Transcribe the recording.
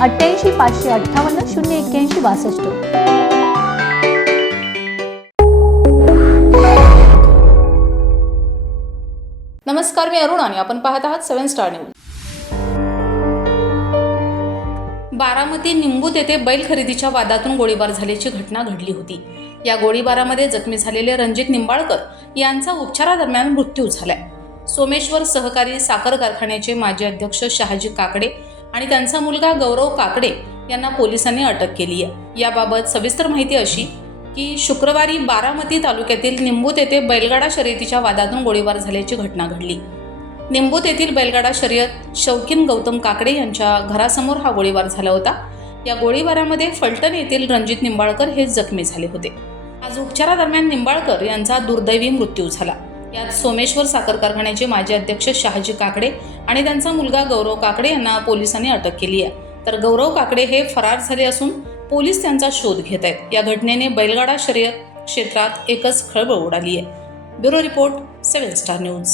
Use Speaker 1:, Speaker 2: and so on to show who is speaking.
Speaker 1: अठ्ठ्याऐंशी पाचशे अठ्ठावन्न शून्य एक्क्याऐंशी बासष्ट.
Speaker 2: नमस्कार मी अरुण आणि आपण पाहत आहात seven star news. Baramati Nimbut येथे बैल खरेदीच्या वादातून गोळीबार झाल्याची घटना घडली होती. या गोळीबारामध्ये जखमी झालेले रणजित निंबाळकर यांचा उपचारादरम्यान मृत्यू झालाय. सोमेश्वर सहकारी साखर कारखान्याचे माजी अध्यक्ष शहाजी काकडे आणि त्यांचा मुलगा गौरव काकडे यांना पोलिसांनी अटक केली आहे. याबाबत सविस्तर माहिती अशी की शुक्रवारी बारामती तालुक्यातील निंबूत येथे बैलगाडा शर्यतीच्या वादातून गोळीबार झाल्याची घटना घडली. निंबूत येथील बैलगाडा शर्यत शौकीन गौतम काकडे यांच्या घरासमोर हा गोळीबार झाला होता. या गोळीबारामध्ये फलटण येथील रणजित निंबाळकर हे जखमी झाले होते. आज उपचारादरम्यान निंबाळकर यांचा दुर्दैवी मृत्यू झाला. यात सोमेश्वर साखर कारखान्याचे माजी अध्यक्ष शहाजी काकडे आणि त्यांचा मुलगा गौरव काकडे यांना पोलिसांनी अटक केली आहे. तर गौरव काकडे हे फरार झाले असून पोलीस त्यांचा शोध घेत आहेत. या घटनेने बैलगाडा शर्यत क्षेत्रात एकच खळबळ उडाली आहे. Bureau report seven star news.